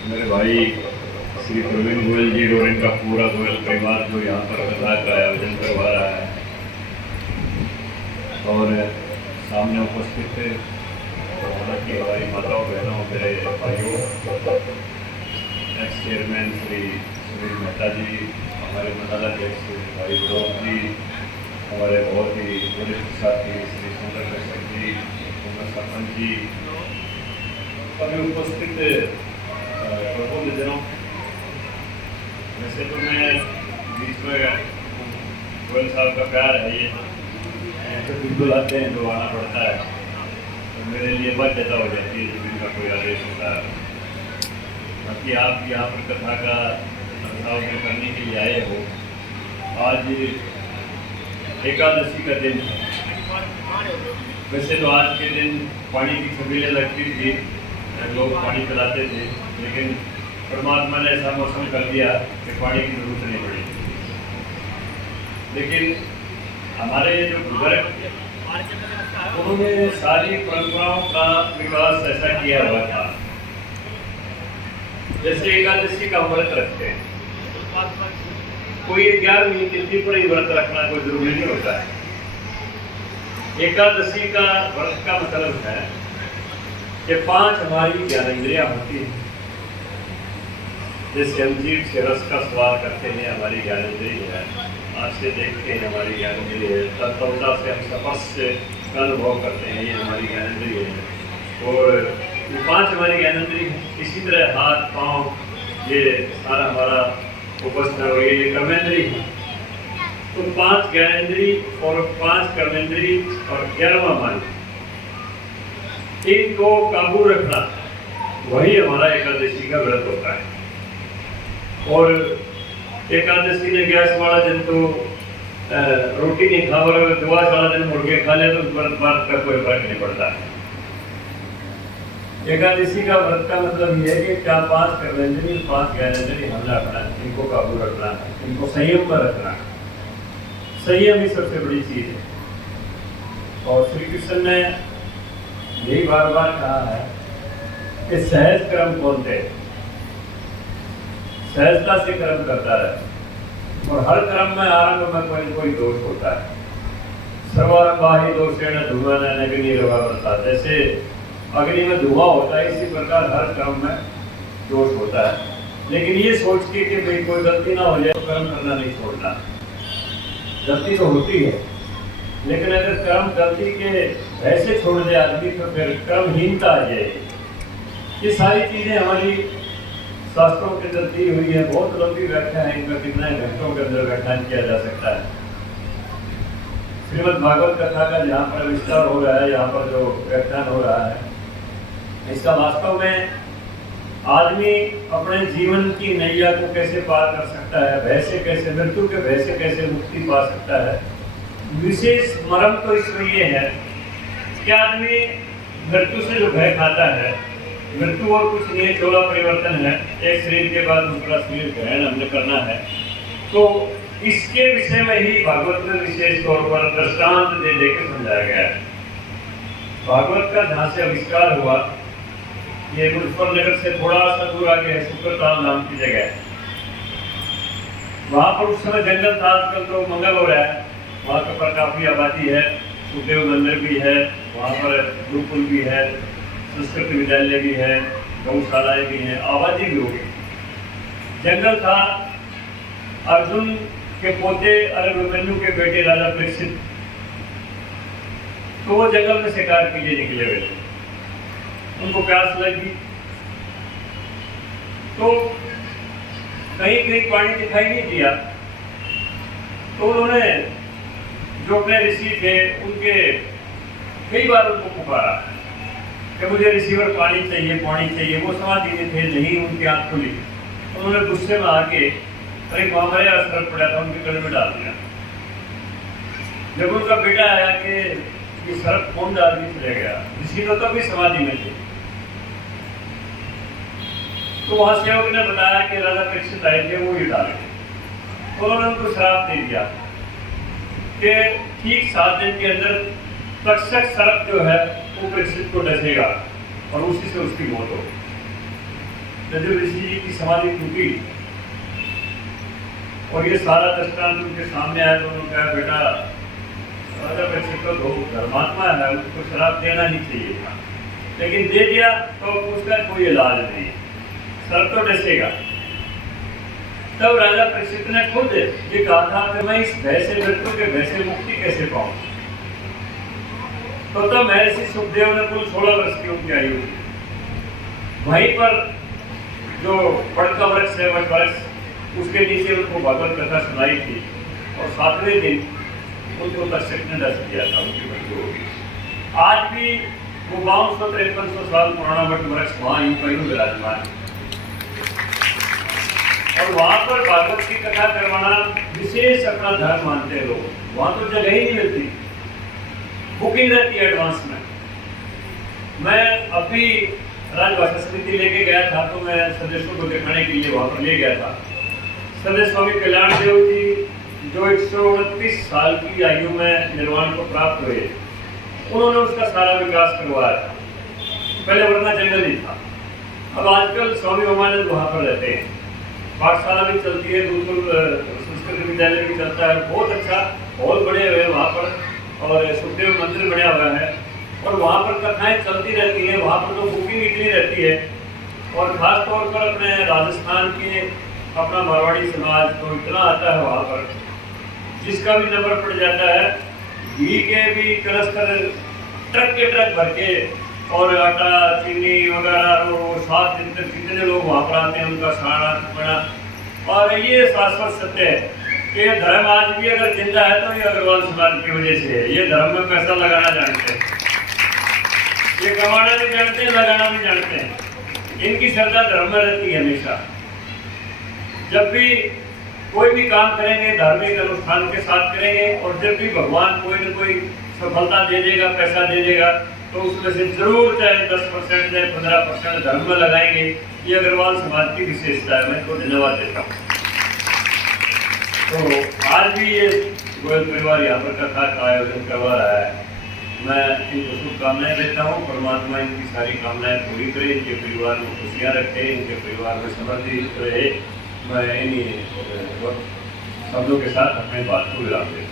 मेरे भाई श्री प्रवीण गोयल जी और इनका पूरा गोयल परिवार जो यहाँ पर कथा का आयोजन करवा रहा है और सामने उपस्थित हालांकि हमारी माताओं बहनों मेरे भाइयों, एक्स चेयरमैन श्री सुनील मेहता जी, हमारे मंडलाध्यक्ष भाई विनोद जी, हमारे बहुत ही वरिष्ठ साथी श्री सुंदर कश्यप जी, सुंदर सरपंच जी, सभी उपस्थित प्रबुद्ध जनों। वैसे तो मैं बीच में गोयल साहब का प्यार है, ये तो बिल्कुल आते हैं तो आना पड़ता है, तो मेरे लिए बाध्यता हो जाती है जब इनका कोई आदेश होता है। बाकी आप यहाँ पर कथा का अवसर करने के लिए आए हो। आज एकादशी का दिन है। वैसे तो आज के दिन पानी की छबीलें लगती थी, लोग पानी पिलाते थे, लेकिन परमात्मा ने ऐसा मौसम कर दिया कि पानी की जरूरत नहीं पड़ी। लेकिन हमारे जो बुजुर्ग उन्होंने सारी परंपराओं का विकास ऐसा किया हुआ था। जैसे एकादशी का व्रत रखते हैं, कोई 11वीं तिथि पर ही व्रत रखना कोई जरूरी नहीं होता है। एकादशी का व्रत का मतलब है कि 5 हमारी ज्ञानेंद्रियां होती हैं। जैसे हम जीभ से रस का स्वाद करते हैं, हमारी ज्ञानेंद्रिय है। आँख से देखते हैं, हमारी ज्ञानेंद्रिय है। तत्वता से हम स्पर्श से अनुभव करते हैं, ये हमारी ज्ञानेंद्रिय है। और ये 5 हमारी ज्ञानेंद्रिय है। इसी तरह हाथ पाँव, ये सारा हमारा उपस्थित हो, ये कर्मेंद्रिय है। तो 5 ज्ञानेंद्रिय और 5 कर्मेंद्रिय और 11वां मन, इनको काबू रखना, वही हमारा एकादशी का व्रत होता है। और एकादशी ने गैस वाला दिन तो रोटी नहीं खा, और द्वादश वाला दिन मुर्गे खा ले तो व्रत का कोई फर्क नहीं पड़ता है। एकादशी का व्रत का मतलब यह है कि क्या 5 कर्मेंद्रिय 5 ज्ञानेंद्रिय हमने रखना, इनको काबू रखना, इनको संयम पर रखना। संयम ही सबसे बड़ी चीज है। और श्री कृष्ण ने यही बार बार कहा है कि सहज कर्म कौन थे, सहजता से कर्म करता रहे। और हर कर्म में आरंभ में कोई कोई दोष होता है। सर्वारंभाहि दोषेण धूमेन अग्निर्वावृता, जैसे अग्नि में धुआं होता है, इसी प्रकार हर कर्म में दोष होता है। लेकिन ये सोच के कि भाई कोई गलती ना हो जाए तो कर्म करना नहीं छोड़ना। गलती तो होती है, लेकिन अगर कर्म गलती के ऐसे छोड़ दे आदमी तो फिर कर्महीनता आ जाएगी। ये सारी चीजें हमारी शास्त्रों के अंदर दी हुई है। बहुत लंबी व्याख्या है, इनका कितना घंटों के अंदर व्याख्यान किया जा सकता है। श्रीमद् भागवत कथा का जहाँ पर विस्तार हो रहा है, यहाँ पर जो व्याख्यान हो रहा है, इसका वास्तव में आदमी अपने जीवन की नैया को कैसे पार कर सकता है, भय से कैसे, मृत्यु के भय से कैसे मुक्ति पा सकता है। विशेष मर्म तो इसमें ये है कि आदमी मृत्यु से जो भय खाता है, मृत्यु और कुछ नहीं, 14 परिवर्तन है, एक शरीर के बाद दूसरा शरीर ग्रहण हमने करना है। तो इसके विषय में ही भागवत में विशेष तौर पर दृष्टांत दे देकर समझाया गया है। भागवत का जहाँ से आविष्कार हुआ, ये मुजफ्फरनगर से थोड़ा सा दूर आगे है, शुक्रताल नाम की जगह है। वहाँ पर उस समय जंगल था, आजकल तो मंगल हो रहा है। वहाँ पर काफी आबादी है, सुखदेव मंदिर भी है, वहाँ पर गुरुकुल भी है, संस्कृत विद्यालय भी है, गौशालाएं भी हैं, आबादी भी होगी। जंगल था। अर्जुन के पोते अभिमन्यु के बेटे राजा परीक्षित, तो वो जंगल में शिकार के लिए निकले हुए थे। उनको प्यास लगी तो कहीं कहीं पानी दिखाई नहीं दिया, तो उन्होंने जो अपने ऋषि थे उनके कई बार उनको पुकारा कि मुझे रिसीवर पानी चाहिए, पानी चाहिए। वो समाधि में थे, नहीं उनकी आंख खुली। उन्होंने गुस्से में आके एक महामारी असर पड़ा था, उनके गले में डाल दिया। जब उनका बेटा आया कि ये सर्प कौन डाल के चले गया, ऋषि तो तभी समाधि में थे, तो वहां सेवक ने बताया कि राजा परीक्षित आए थे, वो ये डाल गए। तो उन्होंने उनको श्राप दे दिया कि ठीक 7 दिन के अंदर तक्षक सर्प जो है वो परीक्षित को डसेगा और उसी से उसकी मौत होगी। नजर ऋषि जी की समाधि टूटी और ये सारा दृष्टांत उनके सामने आया तो उन्होंने कहा, बेटा राजा परीक्षित तो धर्मात्मा है, उसको शराब देना ही चाहिए था, लेकिन दे दिया तो उसका कोई इलाज नहीं, सर तो डसेगा। तब राजा परीक्षित ने खुद ये कहा था कि मैं इस भय से मृत्यु के भय से मुक्ति कैसे पाऊं। तो तब महर्षि सुखदेव ने कुल 16 वर्ष की उनकी आयु थी। वहीं पर जो बड़का वृक्ष है वट वृक्ष, उसके नीचे उनको भगवत कथा सुनाई थी और 7वें दिन उनको तक्षक ने दस दिया था, उनकी मृत्यु होगी। आज भी वो 5200-5300 साल पुराना वट वृक्ष वहाँ यूं पर यूं विराजमान है और वहाँ पर भागवत की कथा करवाना विशेष अपना धर्म मानते हैं लोग। वहाँ तो जगह ही नहीं मिलती, बुकिंग रहती है एडवांस में। मैं अभी राजभाषा समिति लेके गया था तो मैं सदस्यों को दिखाने के लिए वहाँ पर ले गया था। सदस्य स्वामी कल्याण देव जी जो 129 साल की आयु में निर्वाण को प्राप्त हुए, उन्होंने उसका सारा विकास करवाया था। पहले वरना जंगल ही था। अब आजकल स्वामी रामानंद वहाँ पर रहते हैं, पाठशाला भी चलती है, गुरुकुल संस्कृत विद्यालय भी चलता है, बहुत अच्छा हॉल बने हुए हैं वहाँ पर और सुखदेव मंदिर बना हुआ है और वहाँ पर कथाएं चलती रहती हैं। वहाँ पर तो बुकिंग इतनी रहती है और खास तौर पर अपने राजस्थान के अपना मारवाड़ी समाज तो इतना आता है वहाँ पर, जिसका भी नंबर पड़ जाता है घी के भी कलस्तर ट्रक के ट्रक भर के और आटा चीनी वगैरह वो 7 दिन तक जितने लोग वहाँ पर आते हैं उनका सारा बना। और ये शाश्वत सत्य है कि ये धर्म आज भी अगर जिंदा है तो ये अग्रवाल समाज की वजह से है। ये धर्म में पैसा लगाना जानते हैं, ये कमाना भी जानते हैं, लगाना भी जानते हैं। इनकी श्रद्धा धर्म में रहती है हमेशा। जब भी कोई भी काम करेंगे धार्मिक अनुष्ठान के साथ करेंगे और जब भी भगवान कोई न कोई सफलता दे देगा, पैसा दे देगा, तो उसमें से जरूर चाहे 10% चाहे 15% धर्म में लगाएंगे। ये अग्रवाल समाज की विशेषता है। मैं इनको धन्यवाद देता हूँ। तो आज भी ये गोयल परिवार यहाँ पर कथा का आयोजन करवा रहा है। मैं इनको शुभकामनाएं देता हूँ। परमात्मा इनकी सारी कामनाएं पूरी करे, इनके परिवार में खुशियाँ रखे, इनके परिवार में समृद्धि रहे। मैं इन्हीं शब्दों के साथ अपने बात को विराम देता हूँ।